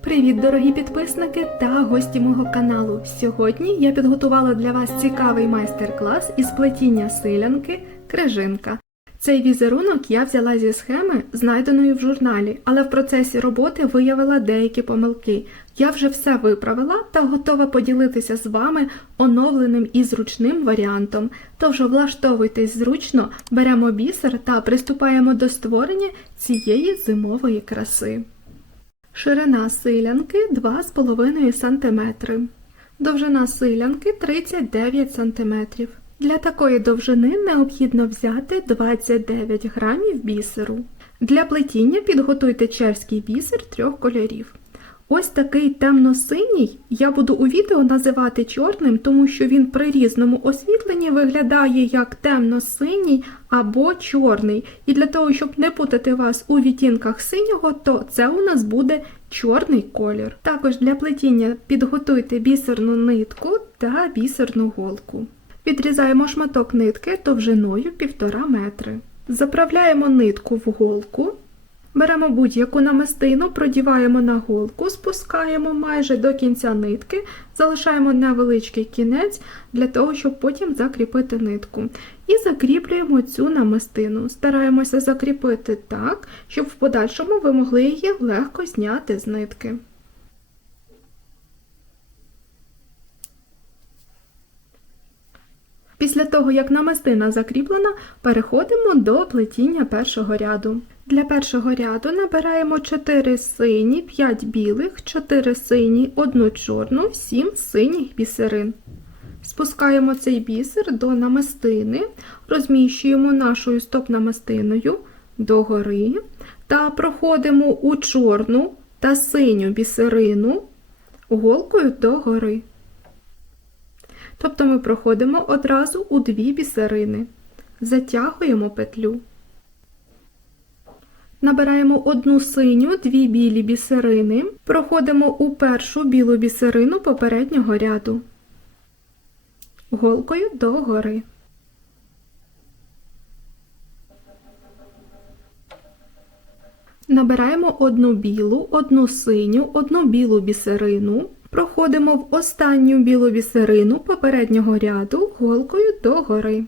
Привіт, дорогі підписники та гості мого каналу. Сьогодні я підготувала для вас цікавий майстер-клас із плетіння силянки крижинка. Цей візерунок я взяла зі схеми, знайденої в журналі, але в процесі роботи виявила деякі помилки. Я вже все виправила та готова поділитися з вами оновленим і зручним варіантом. Тож влаштовуйтесь зручно, беремо бісер та приступаємо до створення цієї зимової краси. Ширина силянки 2,5 см. Довжина силянки 39 см. Для такої довжини необхідно взяти 29 грамів бісеру. Для плетіння підготуйте черський бісер трьох кольорів. Ось такий темно-синій я буду у відео називати чорним, тому що він при різному освітленні виглядає як темно-синій або чорний. І для того, щоб не путати вас у відтінках синього, то це у нас буде чорний колір. Також для плетіння підготуйте бісерну нитку та бісерну голку. Відрізаємо шматок нитки довжиною 1,5 метри. Заправляємо нитку в голку. Беремо будь-яку намистину, продіваємо на голку, спускаємо майже до кінця нитки, залишаємо невеличкий кінець для того, щоб потім закріпити нитку. І закріплюємо цю намистину. Стараємося закріпити так, щоб в подальшому ви могли її легко зняти з нитки. Після того, як намистина закріплена, переходимо до плетіння першого ряду. Для першого ряду набираємо 4 сині, 5 білих, 4 сині, 1 чорну, 7 синіх бісерин. Спускаємо цей бісер до намистини, розміщуємо нашою стоп-намистиною догори та проходимо у чорну та синю бісерину голкою догори. Тобто ми проходимо одразу у дві бісерини, затягуємо петлю. Набираємо одну синю, дві білі бісерини, проходимо у першу білу бісерину попереднього ряду, голкою догори. Набираємо одну білу, одну синю, одну білу бісерину, проходимо в останню білу бісерину попереднього ряду голкою догори.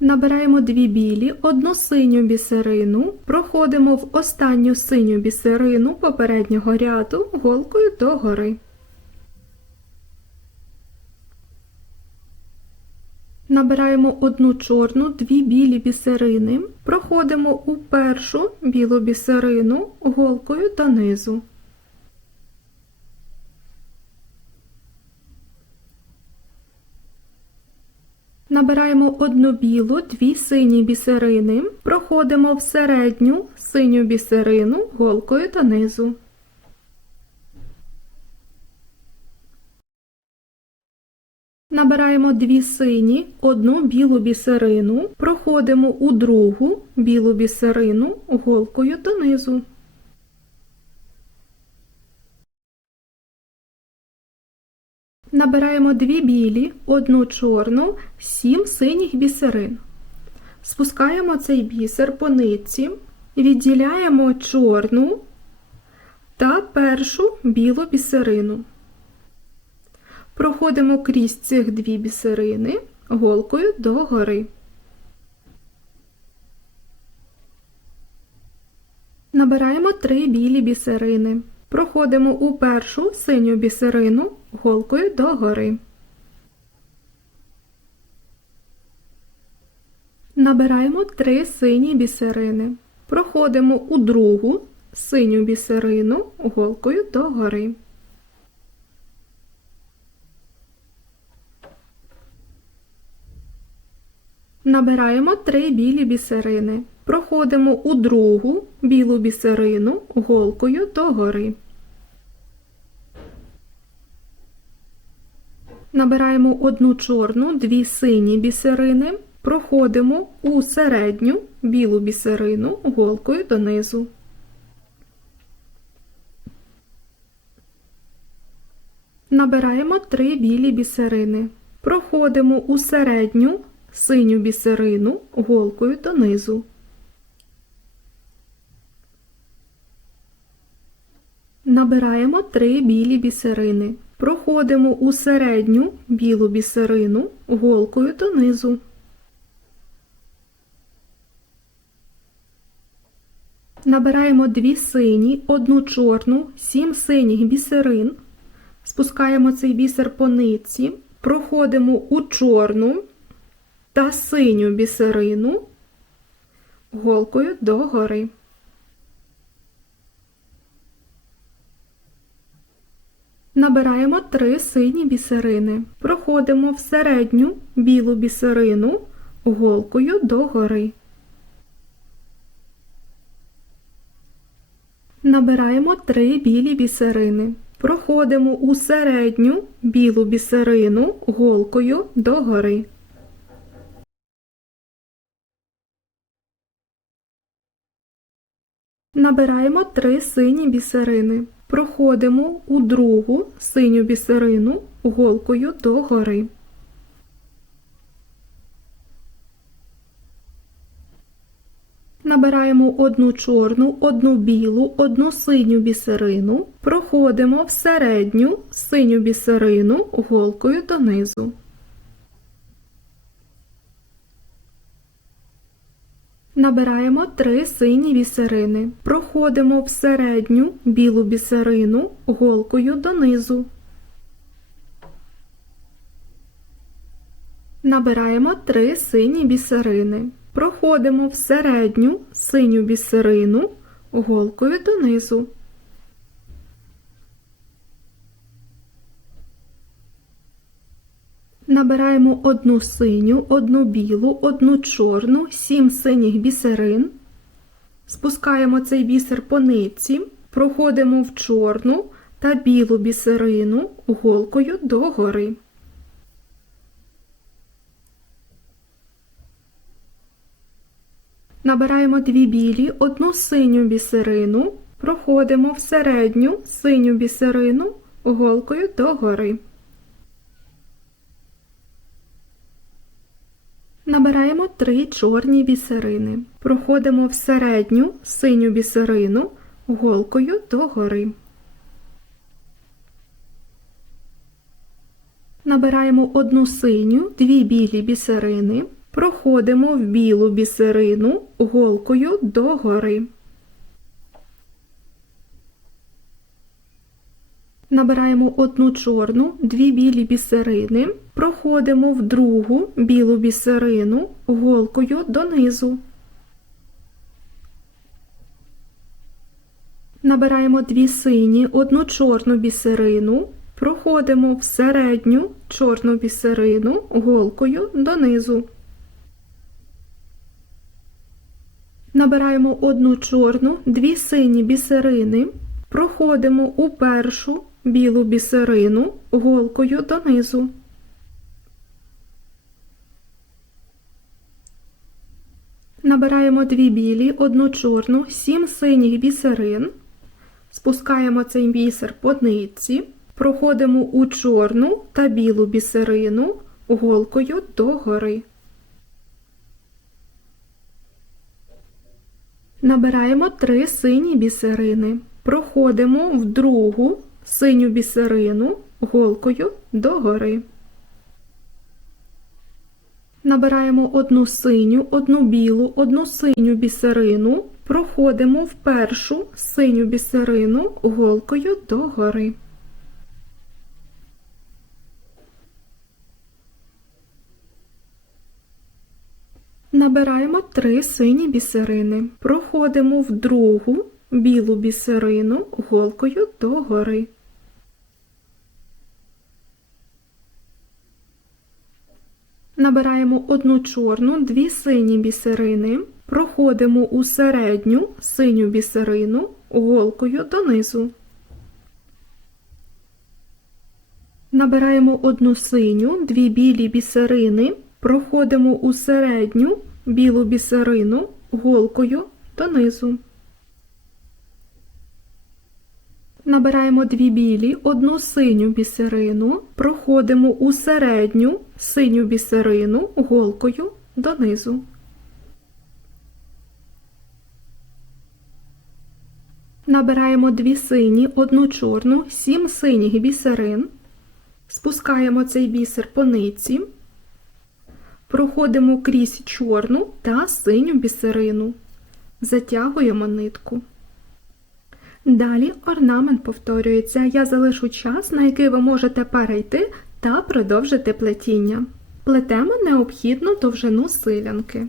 Набираємо дві білі, одну синю бісерину, проходимо в останню синю бісерину попереднього ряду голкою догори. Набираємо одну чорну, дві білі бісерини, проходимо у першу білу бісерину голкою донизу. Набираємо одну білу, дві сині бісерини, проходимо в середню синю бісерину голкою донизу. Набираємо дві сині, одну білу бісерину, проходимо у другу білу бісерину голкою донизу. Набираємо дві білі, одну чорну, сім синіх бісерин. Спускаємо цей бісер по нитці, відділяємо чорну та першу білу бісерину. Проходимо крізь цих дві бісерини голкою догори. Набираємо три білі бісерини. Проходимо у першу синю бісерину голкою догори. Набираємо три сині бісерини. Проходимо у другу синю бісерину голкою догори. Набираємо три білі бісерини. Проходимо у другу білу бісерину голкою догори. Набираємо одну чорну, дві сині бісерини, проходимо у середню білу бісерину голкою донизу. Набираємо три білі бісерини. Проходимо у середню синю бісерину голкою до низу. Набираємо три білі бісерини. Проходимо у середню білу бісерину голкою до низу. Набираємо дві сині, одну чорну, сім синіх бісерин. Спускаємо цей бісер по нитці, проходимо у чорну та синю бісерину голкою догори. Набираємо три сині бісерини. Проходимо в середню білу бісерину голкою догори. Набираємо три білі бісерини. Проходимо у середню білу бісерину голкою догори. Набираємо три сині бісерини. Проходимо у другу синю бісерину голкою догори. Набираємо одну чорну, одну білу, одну синю бісерину, проходимо в середню синю бісерину голкою донизу. Набираємо три сині бісерини, проходимо в середню білу бісерину голкою донизу. Набираємо три сині бісерини. Проходимо в середню синю бісерину голкою донизу. Набираємо одну синю, одну білу, одну чорну, сім синіх бісерин. Спускаємо цей бісер по нитці, проходимо в чорну та білу бісерину голкою догори. Набираємо дві білі, одну синю бісерину, проходимо в середню синю бісерину голкою догори. Набираємо три чорні бісерини. Проходимо в середню синю бісерину голкою догори. Набираємо одну синю, дві білі бісерини. Проходимо в білу бісерину голкою догори. Набираємо одну чорну, дві білі бісерини, проходимо в другу білу бісерину голкою донизу. Набираємо дві сині, одну чорну бісерину, проходимо в середню чорну бісерину голкою донизу. Набираємо одну чорну, дві сині бісерини, проходимо у першу білу бісерину голкою донизу. Набираємо дві білі, одну чорну, сім синіх бісерин, спускаємо цей бісер по нитці, проходимо у чорну та білу бісерину голкою догори. Набираємо три сині бісерини, проходимо в другу синю бісерину голкою догори. Набираємо одну синю, одну білу, одну синю бісерину, проходимо в першу синю бісерину голкою догори. Набираємо три сині бісерини, проходимо в другу білу бісерину голкою догори. Набираємо одну чорну, дві сині бісерини, проходимо у середню синю бісерину голкою донизу. Набираємо одну синю, дві білі бісерини, проходимо у середню білу бісерину голкою донизу. Набираємо дві білі, одну синю бісерину, проходимо у середню синю бісерину голкою донизу. Набираємо дві сині, одну чорну, сім синіх бісерин. Спускаємо цей бісер по нитці. Проходимо крізь чорну та синю бісерину. Затягуємо нитку. Далі орнамент повторюється. Я залишу час, на який ви можете перейти та продовжити плетіння. Плетемо необхідну довжину силянки.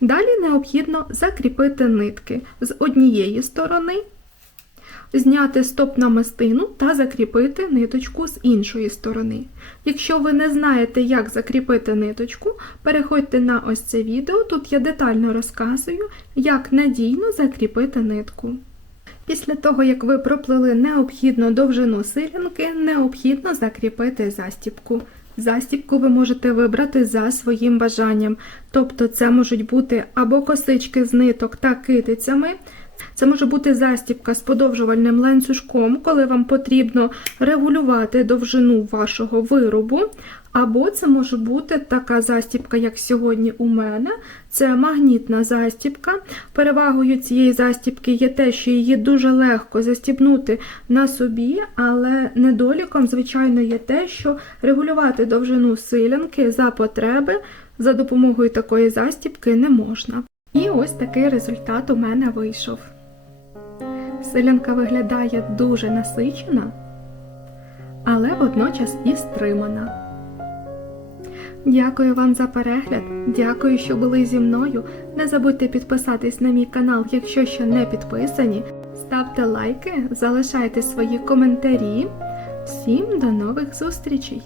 Далі необхідно закріпити нитки з однієї сторони, зняти стоп намистину та закріпити ниточку з іншої сторони. Якщо ви не знаєте, як закріпити ниточку, переходьте на ось це відео, тут я детально розказую, як надійно закріпити нитку. Після того, як ви проплели необхідну довжину силянки, необхідно закріпити застіпку. Застіпку ви можете вибрати за своїм бажанням, тобто це можуть бути або косички з ниток та китицями. Це може бути застібка з подовжувальним ланцюжком, коли вам потрібно регулювати довжину вашого виробу. Або це може бути така застібка, як сьогодні у мене. Це магнітна застібка. Перевагою цієї застібки є те, що її дуже легко застібнути на собі, але недоліком, звичайно, є те, що регулювати довжину силянки за потреби за допомогою такої застібки не можна. І ось такий результат у мене вийшов. Силянка виглядає дуже насичена, але водночас і стримана. Дякую вам за перегляд, дякую, що були зі мною. Не забудьте підписатись на мій канал, якщо ще не підписані. Ставте лайки, залишайте свої коментарі. Всім до нових зустрічей!